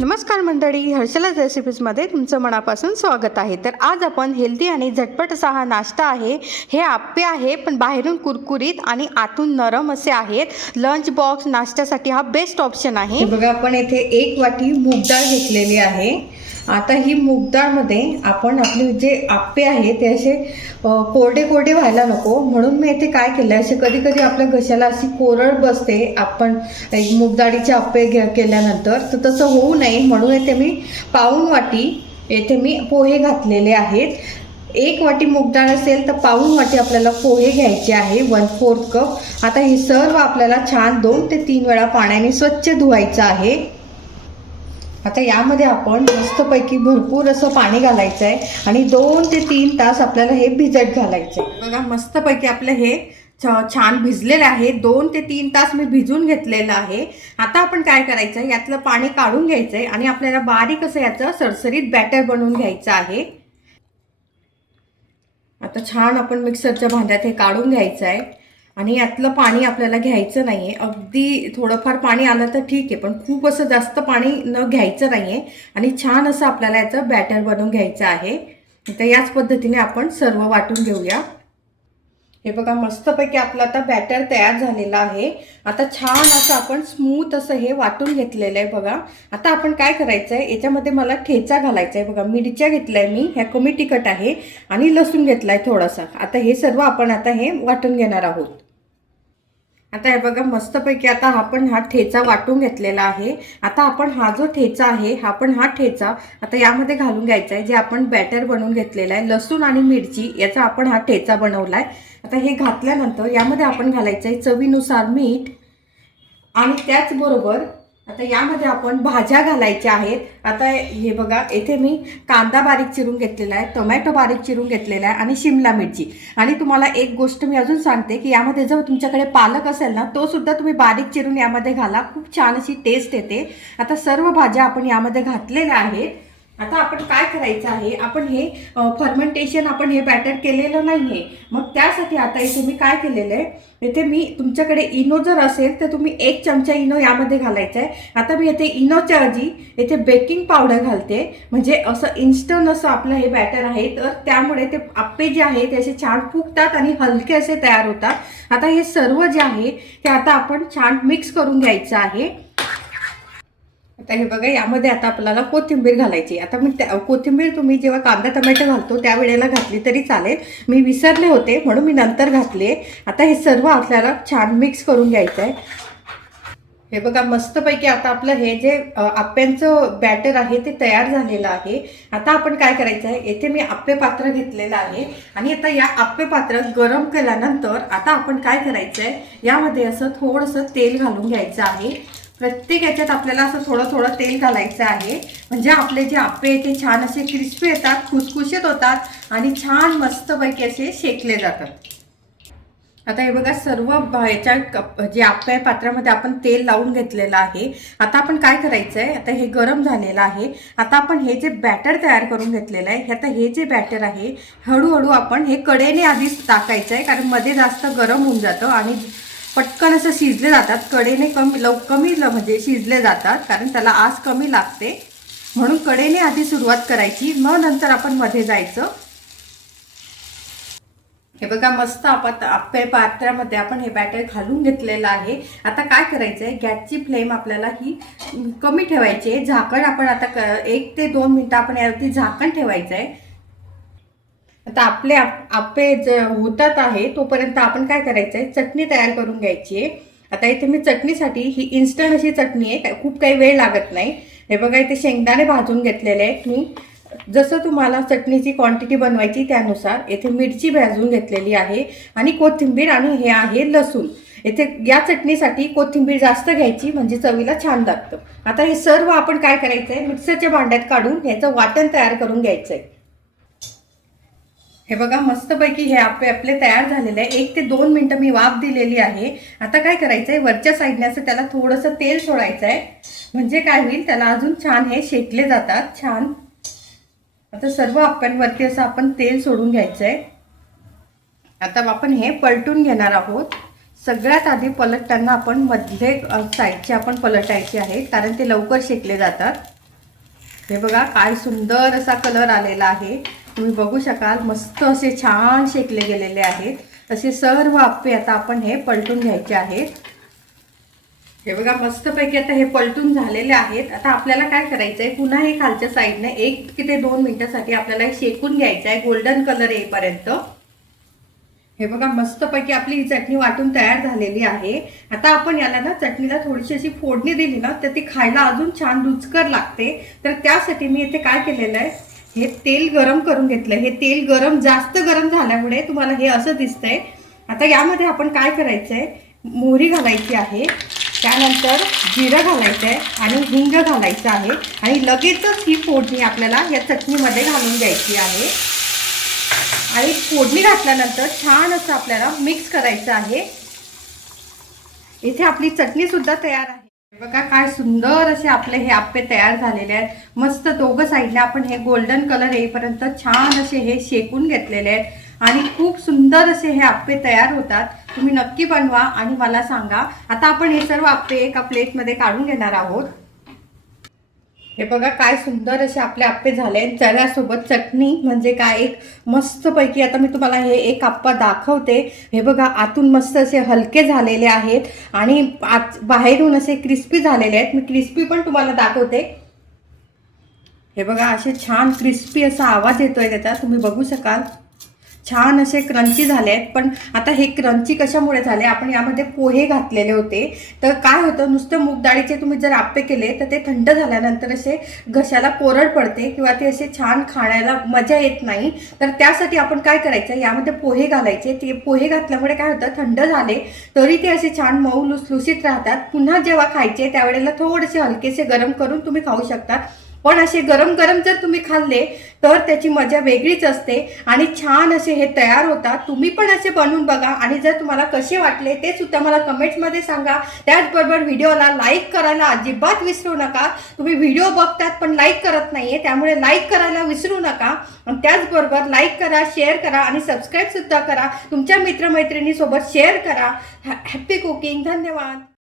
नमस्कार मंडळी हर्षलाज रेसिपीजमध्ये तुमचं मनापासून स्वागत आहे. तर आज आपण हेल्दी आणि झटपट असा हा नाश्ता आहे. हे आप्पे आहे पण बाहेरून कुरकुरीत आणि आतून नरम असे आहेत. लंच बॉक्स नाश्त्यासाठी हा बेस्ट ऑप्शन आहे. बघा आपण येथे एक वाटी मूग डाळ घेतलेली आहे. आता ही मुगडाळमध्ये आपण आपले जे आप्पे आहे ते असे कोरडे कोरडे व्हायला नको. म्हणून मी येथे काय केलं असे कधी कधी आपल्या घशाला अशी कोरड बसते. आपण एक मुगडाळीचे आप्पे घे- केल्यानंतर तर तसं होऊ नये. म्हणून येथे मी पाऊन वाटी येथे मी पोहे घातलेले आहेत. एक वाटी मूगडाळ असेल तर पाऊन वाटी आपल्याला पोहे घ्यायचे आहे वन फोर्थ कप. आता हे सर्व आपल्याला छान दोन ते तीन वेळा पाण्याने स्वच्छ धुवायचं आहे. आता यामध्ये आपण मस्तपैकी भरपूर असं पाणी घालायचं आहे आणि दोन ते तीन तास आपल्याला हे भिजत घालायचं आहे बघा मस्तपैकी आपलं हे छान भिजलेलं आहे. दोन ते तीन तास मी भिजून घेतलेलं आहे. आता आपण काय करायचं आहे यातलं पाणी काढून घ्यायचं आहे आणि आपल्याला बारीक असं याचं सरसरीत बॅटर बनवून घ्यायचं आहे. आता छान आपण मिक्सरच्या भांड्यात हे काढून घ्यायचं आहे आणि यातलं पाणी आपल्याला घ्यायचं नाही आहे अगदी थोडंफार पाणी आलं तर ठीक आहे पण खूप असं जास्त पाणी न घ्यायचं नाही आहे आणि छान असं आपल्याला याचं बॅटर बनवून घ्यायचं आहे. तर याच पद्धतीने आपण सर्व वाटून घेऊया. हे बघा मस्तपैकी आपलं आता बॅटर तयार झालेलं आहे. आता छान असं आपण स्मूथ असं हे वाटून घेतलेलं आहे बघा. आता आपण काय करायचं आहे याच्यामध्ये मला ठेचा घालायचा आहे बघा. मिरच्या घेतल्या मी ह्या कमी तिखट आहे आणि लसूण घेतला आहे थोडासा. आता हे सर्व आपण आता हे वाटून घेणार आहोत. आता हे बघा मस्तपैकी आता आपण हा ठेचा वाटून घेतलेला आहे. आता आपण हा जो ठेचा आहे हा पण हा ठेचा आता यामध्ये घालून घ्यायचा आहे जे आपण बॅटर बनवून घेतलेला आहे लसूण आणि मिरची याचा आपण हा ठेचा बनवला आहे आता हे घातल्यानंतर यामध्ये आपण घालायचं आहे चवीनुसार मीठ आणि त्याचबरोबर आता यामध्ये आपण भाज्या घालायच्या आहेत. आता हे बघा येथे मी कांदा बारीक चिरून घेतलेला आहे टोमॅटो बारीक चिरून घेतलेला आहे आणि शिमला मिरची. आणि तुम्हाला एक गोष्ट मी अजून सांगते की यामध्ये जर तुमच्याकडे पालक असेल ना तो सुद्धा तुम्ही बारीक चिरून यामध्ये घाला. खूप छान अशी टेस्ट येते. आता सर्व भाज्या आपण यामध्ये घातलेल्या आहेत. आता आपण काय करायचं आहे? आपण हे फर्मेंटेशन आपण हे बॅटर केलेलं नाही आहे मग त्यासाठी आता इथे मी काय केलेलं आहे? इथे मी तुमच्याकडे इनो जर असेल तर तुम्ही एक चमचा इनो यामध्ये घालायचा आहे आता मी इथे इनोच्या ऐवजी इथे बेकिंग पावडर घालते. म्हणजे असं इन्स्टंट असं आपलं हे बॅटर आहे. तर त्यामुळे ते आप्पे जे आहे ते असे छान फुगतात आणि हलके असे तयार होतात. आता हे सर्व जे आहे ते आता आपण छान मिक्स करून घ्यायचं आहे. आता हे बघा यामध्ये आता आपल्याला कोथिंबीर घालायची. आता मी त्या कोथिंबीर तुम्ही जेव्हा कांदा टमॅटो घालतो त्यावेळेला घातली तरी चालेल. मी विसरले होते म्हणून मी नंतर घातले आता हे सर्व आपल्याला छान मिक्स करून घ्यायचं आहे. हे बघा मस्तपैकी आता आपलं हे जे आप्यांचं बॅटर आहे ते तयार झालेलं आहे. आता आपण काय करायचं आहे येथे मी आप्पे पात्र घेतलेलं आहे. आणि आता या आप्पे पात्रात गरम केल्यानंतर आता आपण काय करायचं आहे यामध्ये असं थोडंसं तेल घालून घ्यायचं आहे. प्रत्येक याच्यात आपल्याला असं थोडं थोडं तेल घालायचं आहे. म्हणजे आपले जे आप्पे आहे ते छान असे क्रिस्पी येतात खुसखुशीत होतात आणि छान मस्तपैकी असे शेकले जातात. आता हे बघा सर्व ह्याच्या याच्या कप जे आप्या पात्रामध्ये आपण तेल लावून घेतलेलं आहे. आता आपण काय करायचं आहे आता हे गरम झालेलं आहे. आता आपण हे जे बॅटर तयार करून घेतलेलं आहे आता हे जे बॅटर आहे हळूहळू आपण हे कडेने आधीच टाकायचं आहे कारण मध्ये जास्त गरम होऊन जातं आणि पटकन असं शिजले जातात. कडेने कमी लव कमी म्हणजे शिजले जातात कारण त्याला आस कमी लागते. म्हणून कडेने आधी सुरुवात करायची. मग नंतर आपण मध्ये जायचं. हे बघा मस्त आपण आपल्या पात्र्यामध्ये आपण हे बॅटर घालून घेतलेलं आहे. आता काय करायचं आहे गॅसची फ्लेम आपल्याला ही कमी ठेवायची आहे. झाकण आपण आता क- एक ते दोन मिनटं आपण यावरती झाकण ठेवायचं आहे आता आपले आप- ज होतात आहे तोपर्यंत आपण काय करायचं आहे चटणी तयार करून घ्यायची आहे. आता इथे मी चटणीसाठी ही इन्स्टंट अशी चटणी आहे. खूप काही वेळ लागत नाही. हे बघा इथे शेंगदाणे भाजून घेतलेले आहेत मी. जसं तुम्हाला चटणीची क्वांटिटी बनवायची त्यानुसार येथे मिरची भाजून घेतलेली आहे आणि कोथिंबीर आणि हे आहे लसूण. येथे या चटणीसाठी कोथिंबीर जास्त घ्यायची म्हणजे चवीला छान लागतं. आता हे सर्व आपण काय करायचं आहे मिक्सरच्या भांड्यात काढून ह्याचं वाटण तयार करून घ्यायचं आहे हे बघा मस्तपैकी हे आपले आपले तयार झालेले आहे. एक ते दोन मिनटं मी वाफ दिलेली आहे. आता काय करायचं आहे वरच्या साईडने असं त्याला थोडंसं तेल सोडायचं आहे म्हणजे काय होईल? त्याला अजून छान हे शेकले जातात. छान. आता सर्व आप्यांवरती असं आपण तेल सोडून घ्यायचं आहे आता आपण हे पलटून घेणार आहोत. सगळ्यात आधी पलटताना आपण मधले साईडचे आपण पलटायचे आहे कारण ते लवकर शेकले जातात. हे बघा काय सुंदर असा कलर आलेला आहे. तुम्ही बघू शकाल मस्त असे छान शेकले गेलेले आहेत. असे सर्व आप्पे आता आपण हे पलटून घ्यायचे आहेत. हे बघा मस्तपैकी आता हे पलटून झालेले आहेत. आता आपल्याला काय करायचं आहे? पुन्हा हे खालच्या साईडने एक कि ते दोन मिनिटासाठी आपल्याला शेकून घ्यायचं आहे गोल्डन कलर येईपर्यंत. हे बघा मस्तपैकी आपली ही चटणी वाटून तयार झालेली आहे. आता आपण याला ना चटणीला थोडीशी अशी फोडणी दिली ना तर ती खायला अजून छान रुचकर लागते. तर त्यासाठी मी इथे काय केलेलं आहे? हे तेल गरम करून घेतलं. हे तेल गरम जास्त गरम झाल्यामुळे तुम्हाला हे असं दिसतंय. आता यामध्ये आपण काय करायचं आहे मोहरी घालायची आहे. त्यानंतर जिरं घालायचं आहे आणि हिंग घालायचं आहे. आणि लगेचच ही फोडणी आपल्याला या चटणीमध्ये घालून द्यायची आहे. आणि फोडणी घातल्यानंतर छान असं आपल्याला मिक्स करायचं आहे. इथे आपली चटणीसुद्धा तयार आहे. बघा काय सुंदर असे आपले हे आप्पे तयार झालेले आहेत. मस्त दोघं साईडला आपण हे गोल्डन कलर येईपर्यंत छान असे हे शेकून घेतलेले आहेत. आणि खूप सुंदर असे हे आप्पे तयार होतात. तुम्ही नक्की बनवा आणि मला सांगा. आता आपण हे सर्व आप्पे एका प्लेटमध्ये काढून घेणार आहोत. हे बघा काय सुंदर असे आपले आप्पे झाले चण्यासोबत चटणी म्हणजे काय? एक मस्तपैकी आता मी तुम्हाला हे एक आप्पा दाखवते. हे बघा आतून मस्त असे हलके झालेले आहेत आणि आत बाहेरून असे क्रिस्पी झालेले आहेत. मी क्रिस्पी पण तुम्हाला दाखवते. हे बघा असे छान क्रिस्पी असा आवाज येतोय त्याचा. तुम्ही बघू शकाल. छान असे क्रंची झाले आहेत पण आता हे क्रंची कशामुळे झाले? आपण यामध्ये पोहे घातलेले होते. तर काय होतं? नुसतं मूग डाळीचे तुम्ही जर आप्पे केले तर ते थंड झाल्यानंतर असे घशाला कोरड पडते किंवा ते असे छान खाण्याला मजा येत नाही. तर त्यासाठी आपण काय करायचं? यामध्ये पोहे घालायचे. ते पोहे घातल्यामुळे काय होतं? थंड झाले. तरी ते असे छान मऊ लुसलुसीत राहतात. पुन्हा जेव्हा खायचे त्यावेळेला थोडेसे हलकेसे गरम करून तुम्ही खाऊ शकता. पण असे गरम गरम जर तुम्ही खाल्ले तर त्याची मजा वेगळीच असते. आणि छान असे हे तयार होतात. तुम्ही पण असे बनवून बघा. आणि जर तुम्हाला कसे वाटले ते सुद्धा मला कमेंट्समध्ये सांगा. त्याचबरोबर व्हिडिओला लाईक करायला अजिबात विसरू नका. तुम्ही व्हिडिओ बघतात पण लाईक करत नाही आहे त्यामुळे लाईक करायला विसरू नका. आणि त्याचबरोबर लाईक करा शेअर करा आणि सबस्क्राईबसुद्धा करा. तुमच्या मित्रमैत्रिणीसोबत शेअर करा. हॅप्पी कुकिंग धन्यवाद.